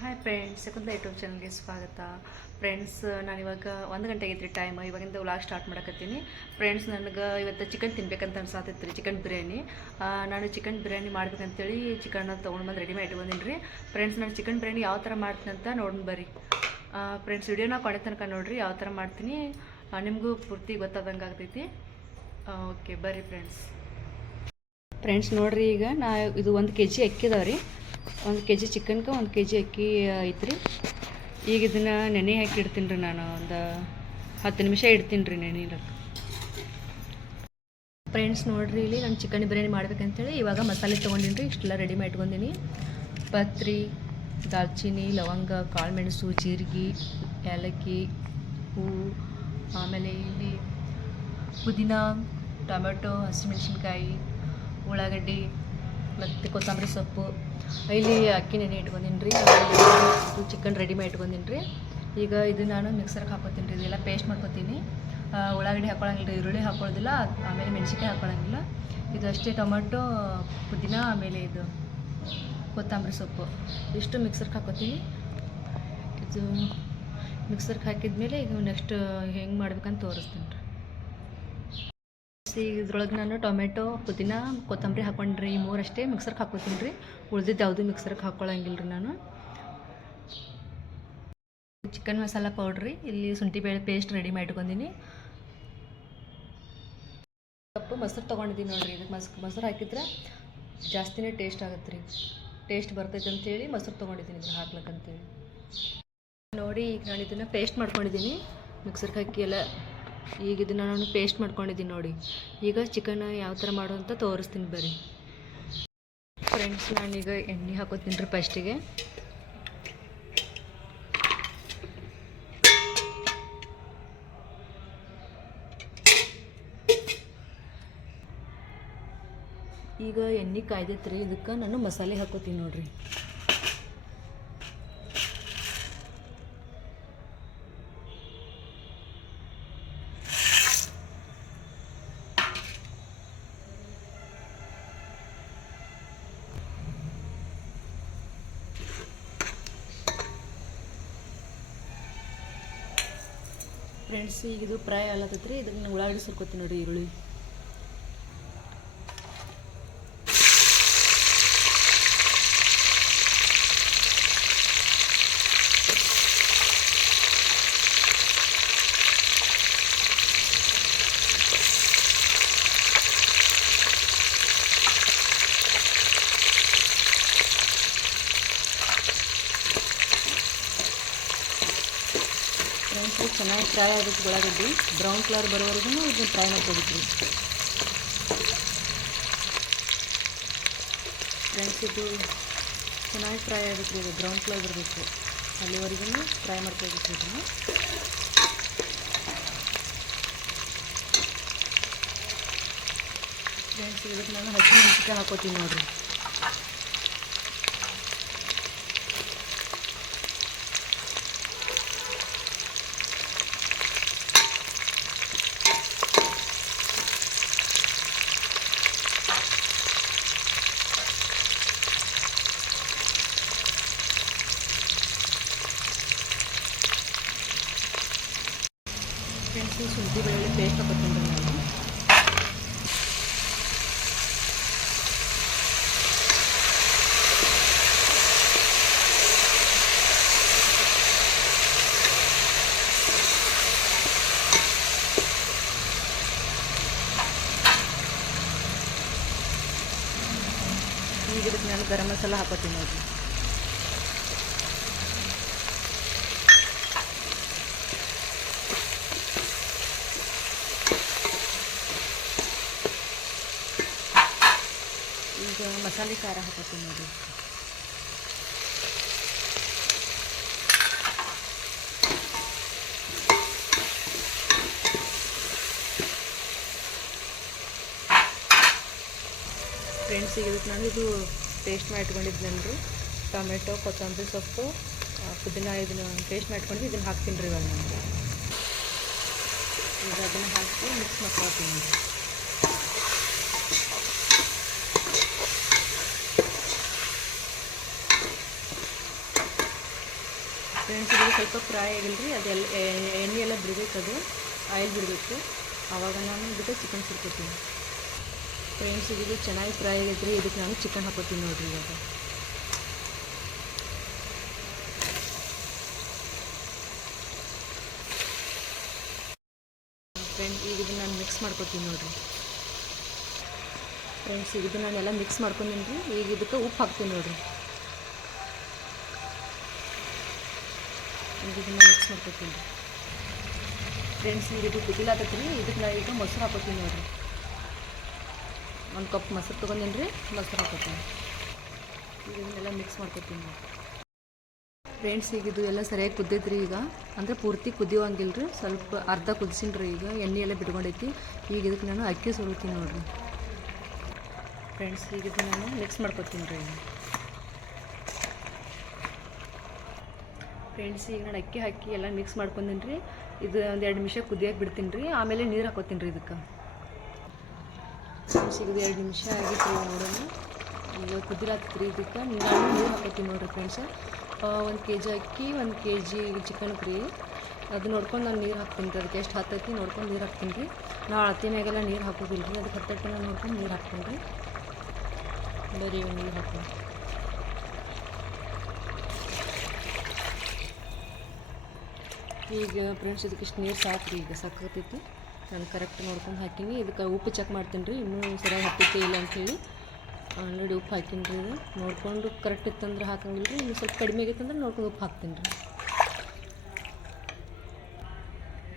Hi friends second YouTube ಚಾನಲ್ಗೆ ಸ್ವಾಗತ. Friends ನಾನಿವಾಗ ಒಂದು ಗಂಟೆ ಆಗೈತ್ರಿ ಟೈಮ್ ಇವಾಗಿಂದ ವ್ಲಾಗ್ ಸ್ಟಾರ್ಟ್ ಮಾಡಕತ್ತೀನಿ. ಫ್ರೆಂಡ್ಸ್ ನನಗೆ ಇವತ್ತು ಚಿಕನ್ ತಿನ್ಬೇಕಂತ ಅನ್ಸಾತೈತೆ ರೀ ಚಿಕನ್ ಬಿರಿಯಾನಿ ನಾನು ಚಿಕನ್ ಬಿರಿಯಾನಿ ಮಾಡ್ಬೇಕಂತೇಳಿ ಚಿಕನ್ನ ತೊಗೊಂಡು ಬಂದು ರೆಡಿ ಮಾಡಿ ರೀ ಫ್ರೆಂಡ್ಸ್ ನಾನು ಚಿಕನ್ ಬಿರಿಯಾನಿ ಯಾವ ಥರ ಮಾಡ್ತೀನಿ ಅಂತ ನೋಡೋಣ ಬರ್ರಿ. ಫ್ರೆಂಡ್ಸ್ ವಿಡಿಯೋನ ಕೊನೆ ತನಕ ನೋಡಿರಿ ಯಾವ ಥರ ಮಾಡ್ತೀನಿ. ನಿಮಗೂ ಪೂರ್ತಿ ಗೊತ್ತಾದಂಗೆ ಆಗ್ತೈತಿ. ಓಕೆ ಬರ್ರಿ ಫ್ರೆಂಡ್ಸ್ ಫ್ರೆಂಡ್ಸ್ ನೋಡಿರಿ ಈಗ ನಾ ಇದು ಒಂದು ಕೆ ಜಿ ಅಕ್ಕಿ ರೀ ಒಂದು ಕೆ ಜಿ ಚಿಕನ್ಗೆ ಒಂದು ಕೆ ಜಿ ಅಕ್ಕಿ ಐತ್ರಿ. ಈಗ ಇದನ್ನು ನೆನೆ ಹಾಕಿ ಇಡ್ತೀನಿ ರೀ ನಾನು, ಒಂದು ಹತ್ತು ನಿಮಿಷ ಇಡ್ತೀನಿ ರೀ ನೆನೆಲಕ್ಕೆ ಫ್ರೆಂಡ್ಸ್ ನೋಡಿರಿ ಇಲ್ಲಿ ನಾನು ಚಿಕನ್ ಬಿರಿಯಾನಿ ಮಾಡ್ಬೇಕಂತೇಳಿ ಇವಾಗ ಮಸಾಲೆ ತೊಗೊಂಡಿನಿ ರೀ, ಇಷ್ಟೆಲ್ಲ ರೆಡಿ ಮಾಡಿಟ್ಕೊಂಡಿನಿ ಪತ್ರಿ, ದಾಲ್ಚಿನ್ನಿ, ಲವಂಗ, ಕಾಳುಮೆಣಸು, ಜೀರಿಗೆ, ಏಲಕ್ಕಿ ಹೂವು ಆಮೇಲೆ ಇಲ್ಲಿ ಪುದೀನ, ಟೊಮೆಟೊ, ಹಸಿಮೆಣ್ಸಿನ್ಕಾಯಿ, ಉಳ್ಳಾಗಡ್ಡಿ. ಮತ್ತು ಕೊತ್ತಂಬರಿ ಸೊಪ್ಪು, ಇಲ್ಲಿ ಅಕ್ಕಿ ನೆನೆ ಇಟ್ಕೊಂಡಿನಿ ರೀ ಚಿಕನ್ ರೆಡಿ ಮಾಡಿ ರೀ ಈಗ ಇದು ನಾನು ಮಿಕ್ಸರ್ಗೆ ಹಾಕೋತೀನಿ ರೀ, ಇದೆಲ್ಲ ಪೇಸ್ಟ್ ಮಾಡ್ಕೊತೀನಿ. ಉಳ್ಳಾಗಡ್ಡೆ ರೀ ಈರುಳ್ಳಿ ಹಾಕೊಳ್ಳೋದಿಲ್ಲ ಆಮೇಲೆ ಮೆಣಸಿನ್ಕಾಯಿ ಹಾಕೊಳ್ಳಂಗಿಲ್ಲ ಇದು ಅಷ್ಟೇ ಟೊಮೆಟೊ, ಪುದೀನ, ಆಮೇಲೆ ಇದು ಕೊತ್ತಂಬರಿ ಸೊಪ್ಪು. ಇಷ್ಟು ಮಿಕ್ಸರ್ಗೆ ಹಾಕೋತೀನಿ. ಇದು ಮಿಕ್ಸರ್ಗೆ ಹಾಕಿದ್ಮೇಲೆ ಈಗ ನೆಕ್ಸ್ಟ್ ಹೆಂಗೆ ಮಾಡ್ಬೇಕಂತ ತೋರಿಸ್ತೀನಿ ರೀ. ಈಗ ಇದ್ರೊಳಗೆ ನಾನು ಟೊಮೆಟೊ, ಪುದೀನ, ಕೊತ್ತಂಬರಿ ಹಾಕೊಂಡ್ರಿ ಈ ಮೂರಷ್ಟೇ ಮಿಕ್ಸರ್ಗೆ ಹಾಕೋತೀನಿ ರೀ. ಉಳ್ದಿದ್ದು ಯಾವುದು ಮಿಕ್ಸರ್ಗೆ ಹಾಕ್ಕೊಳ್ಳಂಗಿಲ್ಲ ರೀ ನಾನು. ಚಿಕನ್ ಮಸಾಲ ಪೌಡ್ರಿ ಇಲ್ಲಿ ಶುಂಠಿ ಬೇಳೆ ಪೇಸ್ಟ್ ರೆಡಿ ಮಾಡಿಟ್ಕೊಂಡಿನಿ. ಕಪ್ಪು ಮೊಸರು ತೊಗೊಂಡಿದ್ದೀನಿ ನೋಡಿರಿ. ಇದಕ್ಕೆ ಮಸ್, ಮೊಸರು ಹಾಕಿದ್ರೆ ಜಾಸ್ತಿನೇ ಟೇಸ್ಟ್ ಆಗುತ್ತೆ ರೀ. ಟೇಸ್ಟ್ ಬರ್ತೈತೆ ಅಂತೇಳಿ ಮೊಸರು ತೊಗೊಂಡಿದ್ದೀನಿ ಇದ್ರ ಹಾಕ್ಲಕ್ಕಂತೇಳಿ ನೋಡಿ, ಈಗ ನಾನು ಇದನ್ನು ಪೇಸ್ಟ್ ಮಾಡ್ಕೊಂಡಿದ್ದೀನಿ ಮಿಕ್ಸರ್ಗೆ ಹಾಕಿ ಎಲ್ಲ ಈಗ ಇದನ್ನು ನಾನು ಪೇಸ್ಟ್ ಮಾಡ್ಕೊಂಡಿದ್ದೀನಿ ನೋಡಿ. ಈಗ ಚಿಕನ್ ಯಾವ ಥರ ಮಾಡು ಅಂತ ತೋರಿಸ್ತೀನಿ ಬರ್ರಿ. ಫ್ರೆಂಡ್ಸ್ ನಾನೀಗ ಎಣ್ಣೆ ಹಾಕೋತೀನಿ ರೀ ಫಸ್ಟಿಗೆ ಈಗ ಎಣ್ಣೆ ಕಾಯ್ದೈತ್ರಿ ಇದಕ್ಕೆ ನಾನು ಮಸಾಲೆ ಹಾಕೋತೀನಿ ನೋಡ್ರಿ. ಫ್ರೆಂಡ್ಸ್ ಈಗ ಇದು ಫ್ರೈ ಅಲ್ಲತ್ತೈತ್ರಿ ಇದಕ್ಕೆ ಉಳ್ಳಾಗಡ್ಡಿ ಸುರ್ಕೋತೀನಿ ನೋಡಿರಿ ಈರುಳ್ಳಿ. ಫ್ರೆಂಡ್ಸ್ ಚೆನ್ನಾಗಿ ಫ್ರೈ ಆಗುತ್ತೆ ಉಳ್ಳಾಗಡ್ಡಿ. ಬ್ರೌನ್ ಕಲರ್ ಬರೋವರೆಗೂ ಇದನ್ನ ಫ್ರೈ ಮಾಡ್ಕೋಬೇಕು ಫ್ರೆಂಡ್ಸ್ ಇದು ಚೆನ್ನಾಗಿ ಫ್ರೈ ಆಗುತ್ತೆ ಇದು ಬ್ರೌನ್ ಕಲರ್ ಬರಬೇಕು. ಅಲ್ಲಿವರೆಗೂ ಫ್ರೈ ಮಾಡ್ಕೋಬೇಕು ಇದನ್ನು. ಫ್ರೆಂಡ್ಸ್ ಇದಕ್ಕೆ ನಾನು ಹಸಿಮೆಣಸಿನ್ಕಾಯಿ ಹಾಕೋತೀನಿ ನೋಡಿರಿ. ಫ್ರೆಂಡ್ಸ್ ಶುಂಠಿ ಬೆಳ್ಳುಳ್ಳಿ ಪೇಸ್ಟ್ ಹಾಕೋತೀನಿ ನಾನು. ಈಗ ನಾನು ಗರಂ ಮಸಾಲ ಹಾಕೋತೀನಿ ನೋಡಿರಿ ಈಗ ಮಸಾಲೆ ಖಾರ ಹಾಕತ್ತೀನಿ ನೋಡಿ. ಫ್ರೆಂಡ್ಸ್ ಈಗ ಇದಕ್ಕೆ ನಾನು ಇದು ಪೇಸ್ಟ್ ಮಾಡಿ ಇಟ್ಕೊಂಡಿದ್ನಲ್ರಿ ಟೊಮೆಟೊ ಕೊತ್ತಂಬರಿ ಸೊಪ್ಪು ಪುದೀನ ಇದನ್ನು ಪೇಸ್ಟ್ ಮಾಡ್ಕೊಂಡು ಇದನ್ನು ಹಾಕ್ತೀನಿ ರೀ ಇವಾಗ ನಾನು. ಈಗ ಅದನ್ನು ಹಾಕಿ ಮಿಕ್ಸ್ ಮಾಡ್ಕೊಳ್ತೀನಿ ಫ್ರೆಂಡ್ಸ್ ಇದು ಸ್ವಲ್ಪ ಫ್ರೈ ಆಗಿಲ್ಲ ರೀ ಅದೆಲ್ಲ ಎಣ್ಣೆ ಎಲ್ಲ ಬಿಡಬೇಕು ಅದು ಆಯಿಲ್ ಬಿಡಬೇಕು. ಆವಾಗ ನಾನು ಇದಕ್ಕೆ ಚಿಕನ್ ಸುರ್ಕೋತೀನಿ ಫ್ರೆಂಡ್ಸ್, ಇದು ಚೆನ್ನಾಗಿ ಫ್ರೈ ಆಗೈತೆ ರೀ ಇದಕ್ಕೆ ನಾನು ಚಿಕನ್ ಹಾಕೋತೀನಿ ನೋಡಿರಿ ಇವಾಗ. ಫ್ರೆಂಡ್ಸ್, ಈಗ ಇದನ್ನ ನಾನು ಮಿಕ್ಸ್ ಮಾಡ್ಕೋತೀನಿ ನೋಡಿರಿ. ಫ್ರೆಂಡ್ಸ್ ಇದನ್ನ ನಾನೆಲ್ಲ ಮಿಕ್ಸ್ ಮಾಡ್ಕೊಂಡಿನಿ ರೀ, ಈಗ ಇದಕ್ಕೆ ಉಪ್ಪು ಹಾಕ್ತೀನಿ ನೋಡಿರಿ. ಈಗ ಇದನ್ನ ಮಿಕ್ಸ್ ಮಾಡ್ಕೊತೀನಿ ಫ್ರೆಂಡ್ಸ್ ಈಗ ಇದು ಕುದಿಲಾತೈತಿ ರೀ ಇದಕ್ಕೆ ನಾ ಈಗ ಮೊಸರು ಹಾಕೋತೀನಿ ನೋಡಿರಿ. ಒಂದು ಕಪ್ ಮೊಸರು ತೊಗೊಂಡಿನಿ ರೀ, ಮೊಸರು ಹಾಕೋತೀನಿ ಈಗ ಇದನ್ನೆಲ್ಲ ಮಿಕ್ಸ್ ಮಾಡ್ಕೊತೀನಿ ನೋಡಿ ಫ್ರೆಂಡ್ಸ್ ಈಗ ಇದು ಎಲ್ಲ ಸರಿಯಾಗಿ ಕುದ್ದಿದ್ರಿ ಈಗ. ಅಂದರೆ ಪೂರ್ತಿ ಕುದಿಯೋಂಗಿಲ್ಲ ರೀ. ಸ್ವಲ್ಪ ಅರ್ಧ ಕುದಿಸಿನ ರೀ ಈಗ. ಎಣ್ಣೆ ಎಲ್ಲ ಬಿಟ್ಕೊಂಡೈತಿ. ಈಗ ಇದಕ್ಕೆ ನಾನು ಅಕ್ಕಿ ಸುರುತ್ತೀನಿ ನೋಡಿರಿ. ಫ್ರೆಂಡ್ಸ್ ಈಗ ನಾನು ಮಿಕ್ಸ್ ಮಾಡ್ಕೊತೀನಿ ರೀ ಫ್ರೆಂಡ್ಸ್, ಈಗ ನಾನು ಅಕ್ಕಿ ಹಾಕಿ ಎಲ್ಲ ಮಿಕ್ಸ್ ಮಾಡ್ಕೊಂಡೀನಿ ರೀ ಇದು ಒಂದು ಎರಡು ನಿಮಿಷ ಕುದಿಯೋಕೆ ಬಿಡ್ತೀನಿ ರೀ ಆಮೇಲೆ ನೀರು ಹಾಕೋತೀನಿ ರೀ ಇದಕ್ಕೆ. ಫ್ರೆಂಡ್ಸ್, ಈಗ ಎರಡು ನಿಮಿಷ ಆಗಿತ್ತು ರೀ ನೋಡೋಣ. ಈಗ ಕುದಿರಾತ್ರಿ ಇದಕ್ಕೆ. ನಾನು ನೀರು ಹಾಕೋತೀನಿ ನೋಡಿರಿ ಫ್ರೆಂಡ್ಸ್. ಒಂದು ಕೆ ಜಿ ಅಕ್ಕಿ, ಒಂದು ಕೆ ಜಿ ಚಿಕನ್ ಫ್ರೀ ಅದು ನೋಡ್ಕೊಂಡು ನಾನು ನೀರು ಹಾಕ್ತೀನಿ ರೀ ಅದಕ್ಕೆ ಎಷ್ಟು ಹತ್ತೈತಿ ನೋಡ್ಕೊಂಡು ನೀರು ಹಾಕ್ತೀನಿ. ರೀ ನಾವು ಅಳತೆ ಮ್ಯಾಗೆಲ್ಲ ನೀರು ಹಾಕೋದಿಲ್ಲ ರೀ ಅದಕ್ಕೆ ಹತ್ತೈತಿ ನಾನು ನೋಡ್ಕೊಂಡು ನೀರು ಹಾಕ್ತೀನಿ ರೀ. ಬರೀ ನೀರು ಹಾಕ್ತೀನಿ. ಈಗ ಫ್ರೆಂಡ್ಸ್ ಇದಕ್ಕೆ ಇಷ್ಟು ನೀರು ಸಾಕು ರೀ ಈಗ ಸಕ್ಕತ್ತೈತಿ ನಾನು ಕರೆಕ್ಟ್ ನೋಡ್ಕೊಂಡು ಹಾಕೀನಿ. ಇದಕ್ಕೆ ಉಪ್ಪು ಚೆಕ್ ಮಾಡ್ತೀನಿ ರೀ. ಇನ್ನೂ ಸರಿಯಾಗಿ ಹತ್ತೈತೆ ಇಲ್ಲ ಅಂಥೇಳಿ ಆಲ್ರೆಡಿ ಉಪ್ಪು ಹಾಕೀನಿ ರೀ ಇದು. ನೋಡ್ಕೊಂಡು ಕರೆಕ್ಟ್ ಇತ್ತಂದ್ರೆ ಹಾಕಂಗಿಲ್ಲ ರೀ ಇನ್ನು ಸ್ವಲ್ಪ ಕಡಿಮೆ ಆಗೈತಂದ್ರೆ ನೋಡ್ಕೊಂಡು ಉಪ್ಪು ಹಾಕ್ತೀನಿ ರೀ.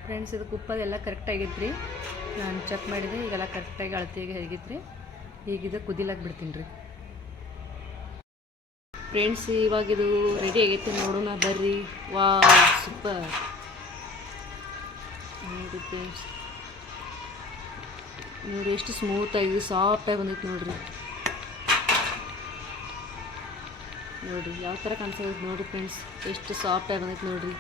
ಫ್ರೆಂಡ್ಸ್ ಇದಕ್ಕೆ ಉಪ್ಪು ಅದೆಲ್ಲ ಕರೆಕ್ಟ್ ಆಗೈತೆ ರೀ. ನಾನು ಚೆಕ್ ಮಾಡಿದೆ. ಈಗೆಲ್ಲ ಕರೆಕ್ಟಾಗಿ ಅಳತೆಗೆ ಹೇಗಿತ್ತು ರೀ. ಈಗ ಇದು ಬಿಡ್ತೀನಿ ರೀ. ಫ್ರೆಂಡ್ಸ್ ಇವಾಗಿದು ರೆಡಿ ಆಗೈತೆ. ನೋಡೋಣ, ಬರ್ರಿ. ವಾ ಸೂಪರ್ ನೋಡಿ ಫ್ರೆಂಡ್ಸ್ ನೋಡಿ ಎಷ್ಟು ಸ್ಮೂತಾಗಿ ಸಾಫ್ಟಾಗಿ ಬಂದೈತೆ ನೋಡ್ರಿ. ನೋಡಿರಿ, ಯಾವ ಥರ ಕಾಣಿಸ್ತೈತೆ ನೋಡಿರಿ ಫ್ರೆಂಡ್ಸ್ ಎಷ್ಟು ಸಾಫ್ಟಾಗಿ ಬಂದೈತೆ ನೋಡಿರಿ.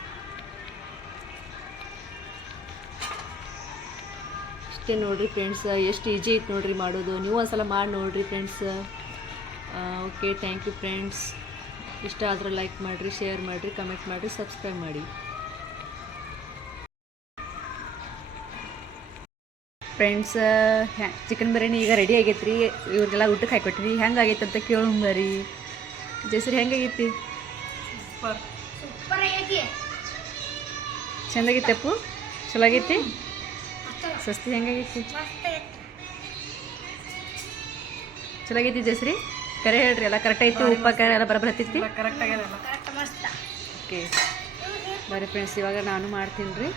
ಇಷ್ಟೇ ನೋಡಿರಿ ಫ್ರೆಂಡ್ಸ್ ಎಷ್ಟು ಈಜಿ ಐತೆ ನೋಡಿರಿ ಮಾಡೋದು. ನೀವು ಒಂದ್ಸಲ ಮಾಡಿ ನೋಡಿರಿ friends okay thank you friends ಇಷ್ಟ ಆದರೆ ಲೈಕ್ ಮಾಡಿರಿ ಶೇರ್ ಮಾಡಿರಿ ಕಮೆಂಟ್ ಮಾಡಿರಿ ಸಬ್ಸ್ಕ್ರೈಬ್ ಮಾಡಿ. ಫ್ರೆಂಡ್ಸ್ ಚಿಕನ್ ಬಿರಿಯಾನಿ ಈಗ ರೆಡಿ ಆಗೈತೆ ರೀ ಇವ್ರಿಗೆಲ್ಲ ಊಟಕ್ಕೆ ಹಾಕೊಟ್ರಿ ಹೆಂಗೆ ಆಗೈತೆ ಅಂತ ಕೇಳೋಂಬರಿ ಜೈಸ್ರಿ ಹೆಂಗಾಗೈತಿ ಚಂದಾಗೈತೆ ಅಪ್ಪು? ಚಲೋ ಆಗೈತಿ ಸಸ್ತಿ ಹೆಂಗಾಗೈತಿ? ಚಲೋ ಆಗೈತಿ. ಜೈಸ್ರಿ ಕರೆ ಹೇಳ್ರಿ ಎಲ್ಲ ಕರೆಕ್ಟ್ ಐತಿ? ಉಪ್ಪ ಕರೆ ಎಲ್ಲ ಬರಬರ ಹತ್ತೈತಿ ಓಕೆ ಬರೀ ಫ್ರೆಂಡ್ಸ್ ಇವಾಗ ನಾನು ಮಾಡ್ತೀನಿ ರೀ.